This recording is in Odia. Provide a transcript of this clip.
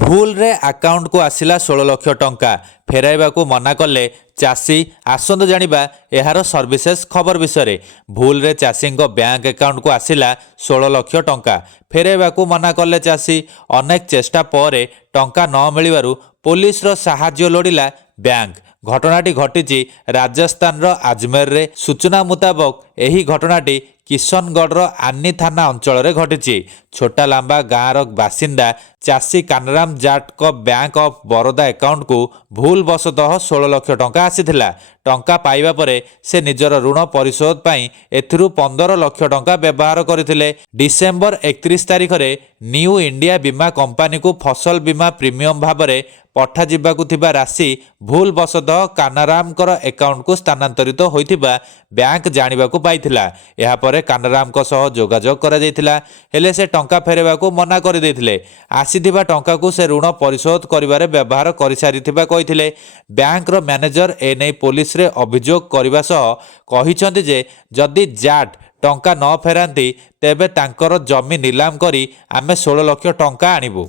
ଭୁଲରେ ଆକାଉଣ୍ଟକୁ ଆସିଲା 16 ଲକ୍ଷ ଟଙ୍କା ଫେରାଇବାକୁ ମନା କଲେ ଚାଷୀ। ଆସନ୍ତୁ ଜାଣିବା ଏହାର ସର୍ଭିସେସ୍ ଖବର ବିଷୟରେ। ଭୁଲରେ ଚାଷୀଙ୍କ ବ୍ୟାଙ୍କ ଆକାଉଣ୍ଟକୁ ଆସିଲା 16 ଲକ୍ଷ ଟଙ୍କା ଫେରାଇବାକୁ ମନା କଲେ ଚାଷୀ। ଅନେକ ଚେଷ୍ଟା ପରେ ଟଙ୍କା ନ ମିଳିବାରୁ ପୋଲିସର ସାହାଯ୍ୟ ଲୋଡ଼ିଲା ବ୍ୟାଙ୍କ। ଘଟଣାଟି ଘଟିଛି ରାଜସ୍ଥାନର ଆଜମେରରେ। ସୂଚନା ମୁତାବକ ଏହି ଘଟଣାଟି କିଶନଗଡ଼ର ଆନି ଥାନା ଅଞ୍ଚଳରେ ଘଟିଛି। ଛୋଟାଲାମ୍ବା ଗାଁର ବାସିନ୍ଦା ଚାଷୀ କାନରାମ ଜାଟଙ୍କ ବ୍ୟାଙ୍କ ଅଫ୍ ବରୋଦା ଆକାଉଣ୍ଟକୁ ଭୁଲବଶତଃ 16 ଲକ୍ଷ ଟଙ୍କା ଆସିଥିଲା। ଟଙ୍କା ପାଇବା ପରେ ସେ ନିଜର ଋଣ ପରିଶୋଧ ପାଇଁ ଏଥିରୁ 15 ଲକ୍ଷ ଟଙ୍କା ବ୍ୟବହାର କରିଥିଲେ। ଡିସେମ୍ବର 31 ତାରିଖରେ ନ୍ୟୁ ଇଣ୍ଡିଆ ବୀମା କମ୍ପାନୀକୁ ଫସଲ ବୀମା ପ୍ରିମିୟମ ଭାବରେ ପଠାଯିବାକୁ ଥିବା ରାଶି ଭୁଲବଶତଃ କାନାରାମଙ୍କର ଆକାଉଣ୍ଟକୁ ସ୍ଥାନାନ୍ତରିତ ହୋଇଥିବା ବ୍ୟାଙ୍କ ଜାଣିବାକୁ ପାଇଥିଲା। ଏହାପରେ କାନାରାମଙ୍କ ସହ ଯୋଗାଯୋଗ କରାଯାଇଥିଲା, ହେଲେ ସେ ଟଙ୍କା ଫେରାଇବାକୁ ମନା କରିଦେଇଥିଲେ। ଆସିଥିବା ଟଙ୍କାକୁ ସେ ଋଣ ପରିଶୋଧ କରିବାରେ ବ୍ୟବହାର କରିସାରିଥିବା କହିଥିଲେ। ବ୍ୟାଙ୍କର ମ୍ୟାନେଜର ଏନେଇ ପୋଲିସରେ ଅଭିଯୋଗ କରିବା ସହ କହିଛନ୍ତି ଯେ ଯଦି ଜାଟ୍ ଟଙ୍କା ନ ଫେରାନ୍ତି ତେବେ ତାଙ୍କର ଜମି ନିଲାମ କରି ଆମେ 16 ଲକ୍ଷ ଟଙ୍କା ଆଣିବୁ।